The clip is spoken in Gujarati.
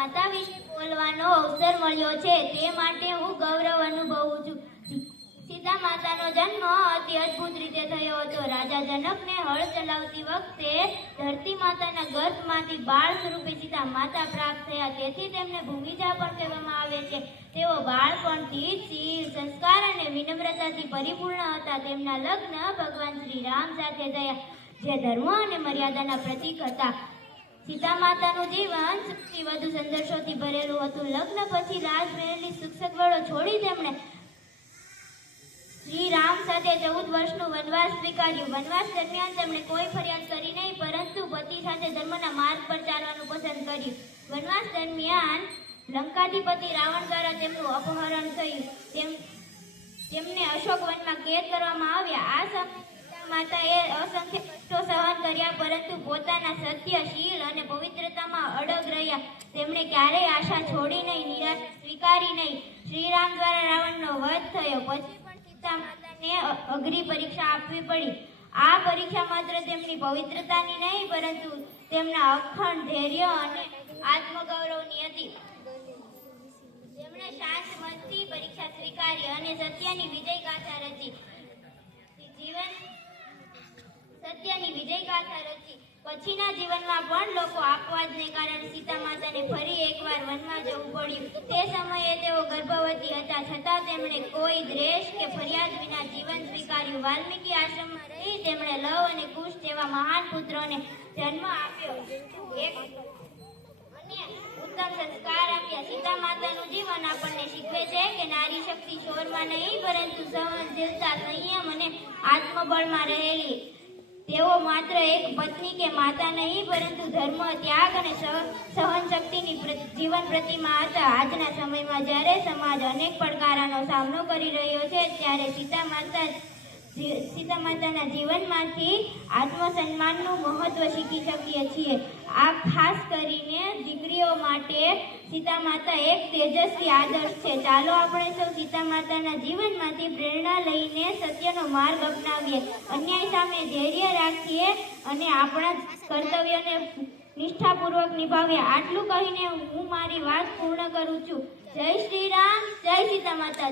માતા વિશે બોલવાનો અવસર મળ્યો છે, તે માટે હું ગૌરવ અનુભવું છું. સીતા માતાનો જન્મ અતિ અદ્ભુત રીતે થયો હતો. રાજા જનકને હળ ચલાવતી વખતે ધરતી માતાના ગર્ભમાંથી બાળ સ્વરૂપે સીતા માતા પ્રાપ્ત થયા. તેથી તેમને ભૂમિજા પણ કહેવામાં આવે છે. તેઓ બાળપણથી શીલ, સંસ્કાર અને વિનમ્રતાથી પરિપૂર્ણ હતા. તેમના લગ્ન ભગવાન શ્રી રામ સાથે થયા, જે ધર્મ અને મર્યાદાના પ્રતીક હતા. સીતા માતાનું જીવન સૌથી વધુ સંઘર્ષોથી ભરેલું હતું. લગ્ન પછી રાજમહેલની સુખ સગવડો છોડી તેમણે શ્રી રામ સાથે 14 વર્ષનું વનવાસ સ્વીકાર્યું. વનવાસ દરમિયાન તેમણે કોઈ ફરિયાદ કરી નહીં, પરંતુ પતિ સાથે ધર્મના માર્ગ પર ચાલવાનું પસંદ કર્યું. વનવાસ દરમિયાન લંકાધિપતિ રાવણ દ્વારા તેમનું અપહરણ થયું. તેમને અશોક વનમાં કેદ કરવામાં આવ્યા. આ સમયે સીતા માતાએ અસંખ્ય કષ્ટો સહન કર્યા, પરંતુ પોતાના સત્ય, શીલ અને પવિત્રતામાં અડગ રહ્યા. તેમણે ક્યારેય આશા છોડી નહીં, નિરાશા સ્વીકારી નહીં. શ્રીરામ દ્વારા રાવણનો વધ થયો. પછી સીતા માતાને અઘરી પરીક્ષા આપવી પડી. આ પરીક્ષા માત્ર તેમની પવિત્રતાની નહીં, પરંતુ તેમના અખંડ ધૈર્ય અને આત્મગૌરવની હતી. તેમણે શાંત મનથી પરીક્ષા સ્વીકારી અને સત્યની વિજય ગાથા રચી. પછીના જીવનમાં પણ લોકો આપવાદને કારણે સીતા માતાને ફરી એકવાર વનમાં જવું પડ્યું. તે સમયે તેઓ ગર્ભવતી હતા, છતાં તેમણે કોઈ દ્વેષ કે ફરિયાદ વિના જીવન સ્વીકાર્યું. વાલ્મીકી આશ્રમમાં રહી તેમણે લવ અને કુશ જેવા મહાન પુત્રોને જન્મ આપ્યો અને ઉત્તમ સંસ્કાર આપ્યા. સીતા માતાનું જીવન આપણને શીખવે છે કે નારી શક્તિ શોરમાં નહીં, પરંતુ સહનશીલતા, સંયમ અને આત્મબળમાં રહેલી. તેઓ માત્ર એક પત્ની કે માતા નહીં, પરંતુ ધર્મ, ત્યાગ અને સહન શક્તિની જીવન પ્રતિમા હતા. આજના સમયમાં જ્યારે સમાજ અનેક પડકારોનો સામનો કરી રહ્યો છે, ત્યારે સીતા માતાના જીવનમાંથી આત્મસન્માનનું મહત્વ શીખી શકીએ છીએ. આ ખાસ કરીને દીકરીઓ માટે સીતા માતા એક તેજસ્વી આદર્શ છે. ચાલો આપણે સૌ સીતા માતાના જીવનમાંથી પ્રેરણા લઈને સત્યનો માર્ગ અપનાવીએ, અન્યાય સામે ધૈર્ય રાખીએ અને આપણા કર્તવ્યોને નિષ્ઠાપૂર્વક નિભાવીએ. આટલું કહીને હું મારી વાત પૂર્ણ કરું છું. જય શ્રી રામ, જય સીતા માતા.